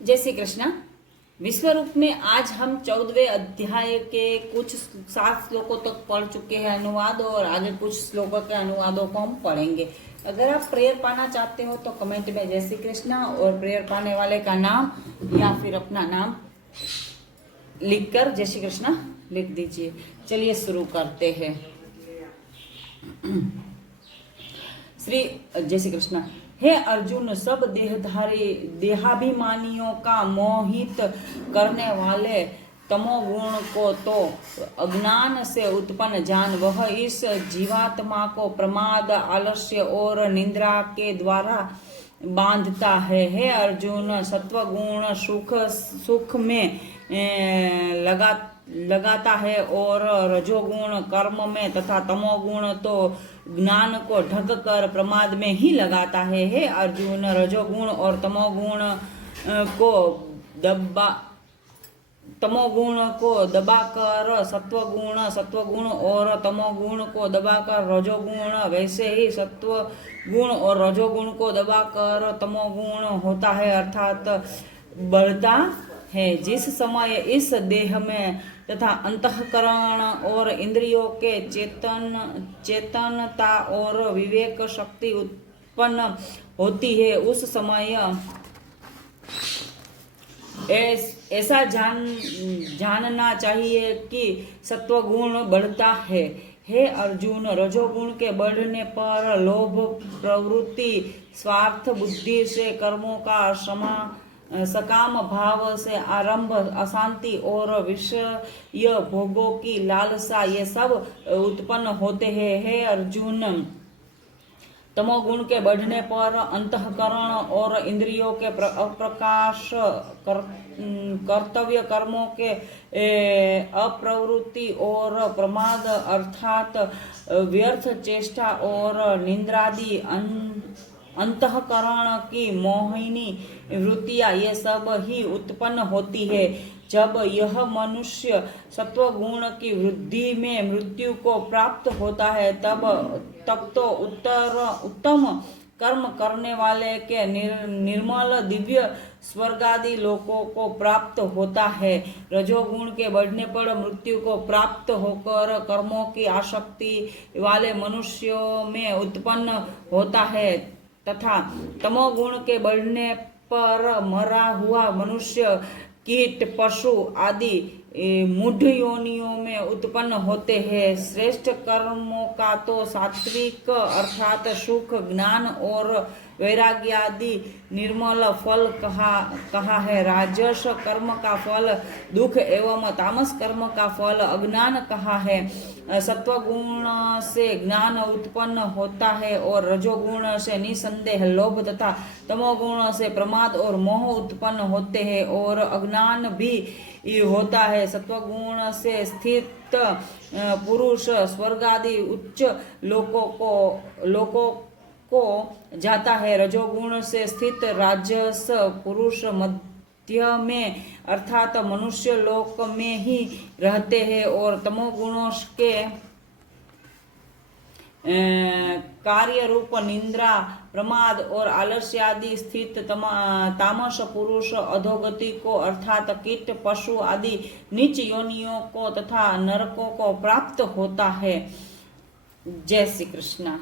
जय श्री कृष्ण। विश्वरूप में आज हम 14वें अध्याय के कुछ 7 श्लोकों तक पढ़ चुके हैं अनुवाद, और आगे कुछ श्लोकों के अनुवादों को हम पढ़ेंगे। अगर आप प्रेयर पाना चाहते हो तो कमेंट में जय श्री कृष्ण और प्रेयर पाने वाले का नाम या फिर अपना नाम लिखकर जय श्री कृष्ण लिख दीजिए। चलिए शुरू करते हैं। श्री जय श्री कृष्ण। हे अर्जुन, सब देहधारी देहाभिमानियों का मोहित करने वाले तमोगुण को तो अज्ञान से उत्पन्न जान। वह इस जीवात्मा को प्रमाद, आलस्य और निद्रा के द्वारा बांधता है। हे अर्जुन, सत्वगुण सुख में लगाता है और रजोगुण कर्म में तथा तमोगुण तो ज्ञान को ढक कर प्रमाद में ही लगाता है। हे अर्जुन, रजोगुण और तमोगुण को दबाकर सत्वगुण और तमोगुण को दबाकर रजोगुण, वैसे ही सत्वगुण और रजोगुण को दबाकर तमोगुण होता है, अर्थात बढ़ता है। जिस समय इस देह में तथा अंतःकरण और इंद्रियों के चेतनता और विवेक शक्ति उत्पन्न होती है, उस समय ऐसा जानना चाहिए कि सत्वगुण बढ़ता है। हे अर्जुन, रजोगुण के बढ़ने पर लोभ प्रवृत्ति, स्वार्थ बुद्धि से कर्मों का सकाम भाव से आरंभ, अशांति और विषय भोगों की लालसा, ये सब उत्पन्न होते हैं। हे अर्जुन, तमोगुण के बढ़ने पर अंतःकरण और इंद्रियों के अप्रकाश, कर्तव्य कर्मों के अप्रवृत्ति और प्रमाद अर्थात व्यर्थ चेष्टा और निंद्रादि अंतःकरण की मोहिनी वृत्तियां, ये सब ही उत्पन्न होती है। जब यह मनुष्य सत्वगुण की वृद्धि में मृत्यु को प्राप्त होता है, तब तो उत्तम कर्म करने वाले के निर्मल दिव्य स्वर्गादि लोकों को प्राप्त होता है। रजोगुण के बढ़ने पर मृत्यु को प्राप्त होकर कर्मों की आसक्ति वाले मनुष्यों में उत्पन्न होता है, तथा तमोगुण के बढ़ने पर मरा हुआ मनुष्य कीट, पशु आदि मूढ़ योनियों में उत्पन्न होते हैं। श्रेष्ठ कर्मों का तो सात्विक अर्थात सुख, ज्ञान और वैराग्य आदि निर्मल फल कहा है। राजस कर्म का फल दुख एवं तामस कर्म का फल अज्ञान कहा है। सत्वगुण से ज्ञान उत्पन्न होता है और रजोगुण से निसंदेह लोभ तथा तमोगुण से प्रमाद और मोह उत्पन्न होते हैं और अज्ञान भी होता है। सत्वगुण से स्थित पुरुष स्वर्ग आदि उच्च लोकों को जाता है। रजोगुण से स्थित राजस पुरुष मध्य में अर्थात मनुष्य लोक में ही रहते हैं और तमोगुणों के कार्य रूप निंद्रा, प्रमाद और आलस्य आदि स्थित तामस पुरुष अधोगति को अर्थात कीट, पशु आदि नीच योनियों को तथा नरकों को प्राप्त होता है। जय श्री कृष्ण।